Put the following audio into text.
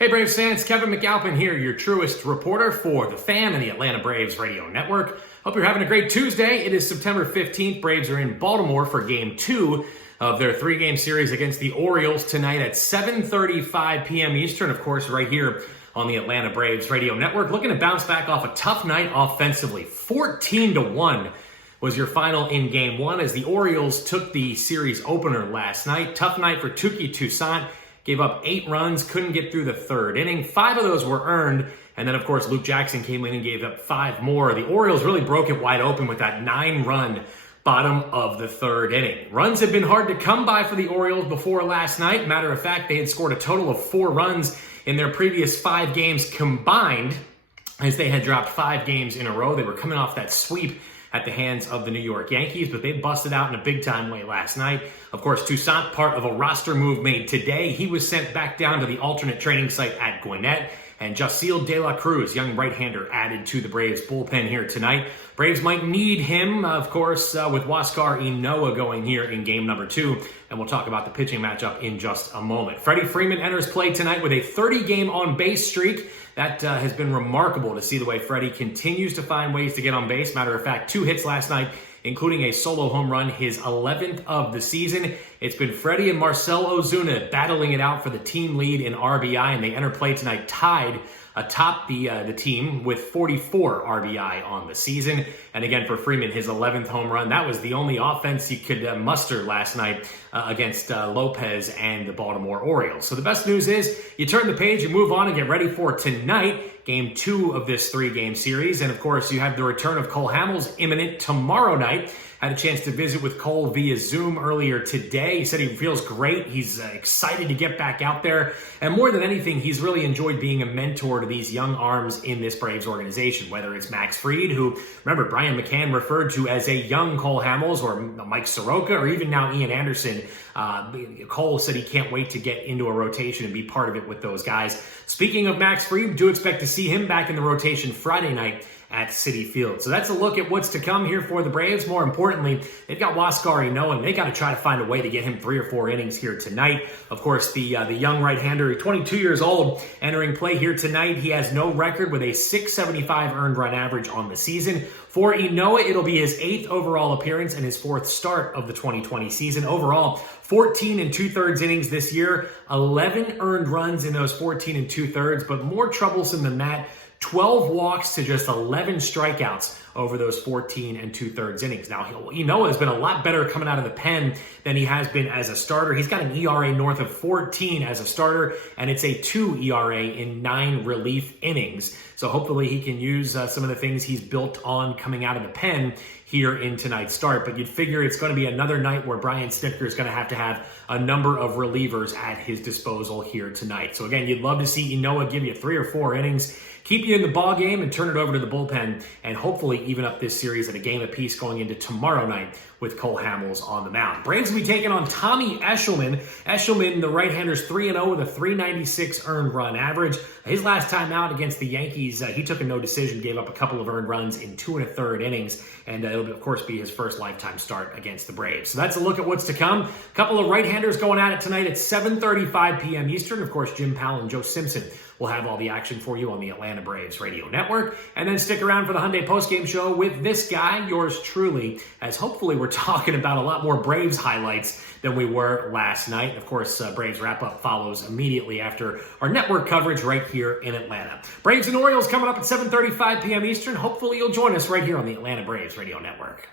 Hey Braves fans, Kevin McAlpin here, your truest reporter for The Fan and the Atlanta Braves Radio Network. Hope you're having a great Tuesday. It is September 15th. Braves are in Baltimore for Game 2 of their 3-game series against the Orioles tonight at 7:35 p.m. Eastern, of course, right here on the Atlanta Braves Radio Network. Looking to bounce back off a tough night offensively. 14-1 was your final in Game 1 as the Orioles took the series opener last night. Tough night for Touki Toussaint. Gave up 8 runs, couldn't get through the third inning. 5 of those were earned. And then, of course, Luke Jackson came in and gave up 5 more. The Orioles really broke it wide open with that 9-run bottom of the third inning. Runs have been hard to come by for the Orioles before last night. Matter of fact, they had scored a total of 4 runs in their previous 5 games combined, as they had dropped 5 games in a row. They were coming off that sweep at the hands of the New York Yankees, but they busted out in a big-time way last night. Of course, Toussaint, part of a roster move made today. He was sent back down to the alternate training site at Gwinnett, and Jasiel De La Cruz, young right-hander, added to the Braves bullpen here tonight. Braves might need him, of course, with Huascar Ynoa going here in game number 2, and we'll talk about the pitching matchup in just a moment. Freddie Freeman enters play tonight with a 30-game on-base streak. That has been remarkable to see the way Freddie continues to find ways to get on base. Matter of fact, 2 hits last night, including a solo home run, his 11th of the season. It's been Freddie and Marcell Ozuna battling it out for the team lead in RBI, and they enter play tonight tied atop the team with 44 RBI on the season. And again, for Freeman, his 11th home run. That was the only offense he could muster last night against Lopez and the Baltimore Orioles. So the best news is you turn the page, you move on, and get ready for tonight, Game 2 of this 3-game series. And of course, you have the return of Cole Hamel's imminent tomorrow night. Had a chance to visit with Cole via Zoom earlier today. He said he feels great. He's excited to get back out there. And more than anything, he's really enjoyed being a mentor to these young arms in this Braves organization, whether it's Max Fried, who, remember, Brian McCann referred to as a young Cole Hamels, or Mike Soroka, or even now Ian Anderson. Cole said he can't wait to get into a rotation and be part of it with those guys. Speaking of Max Fried, do expect to see him back in the rotation Friday night at Citi Field. So that's a look at what's to come here for the Braves. More importantly, they've got Huascar Ynoa, and they got to try to find a way to get him 3 or 4 innings here tonight. Of course, the young right-hander, 22 years old, entering play here tonight. He has no record with a .675 earned run average on the season. For Ynoa, it'll be his 8th overall appearance and his 4th start of the 2020 season. Overall, 14 2/3 innings this year, 11 earned runs in those 14 2/3, but more troublesome than that, 12 walks to just 11 strikeouts over those 14 2/3 innings. Now, Ynoa has been a lot better coming out of the pen than he has been as a starter. He's got an ERA north of 14 as a starter, and it's a 2 ERA in 9 relief innings. So hopefully he can use some of the things he's built on coming out of the pen here in tonight's start. But you'd figure it's going to be another night where Brian Snitker is going to have a number of relievers at his disposal here tonight. So again, you'd love to see Ynoa give you 3 or 4 innings, keep you in the ball game, and turn it over to the bullpen, and hopefully even up this series at a game apiece going into tomorrow night with Cole Hamels on the mound. Braves will be taking on Tommy Eshelman. Eshelman, the right-hander's 3-0 with a .396 earned run average. His last time out against the Yankees, he took a no decision, gave up a couple of earned runs in 2 1/3 innings, and it'll, of course, be his first lifetime start against the Braves. So that's a look at what's to come. A couple of right-handers going at it tonight at 7:35 p.m. Eastern. Of course, Jim Powell and Joe Simpson will have all the action for you on the Atlanta Braves Radio Network. And then stick around for the Hyundai postgame show with this guy, yours truly, as hopefully we're talking about a lot more Braves highlights than we were last night. Of course, Braves wrap-up follows immediately after our network coverage right here in Atlanta. Braves and Orioles coming up at 7:35 p.m. Eastern. Hopefully you'll join us right here on the Atlanta Braves Radio Network.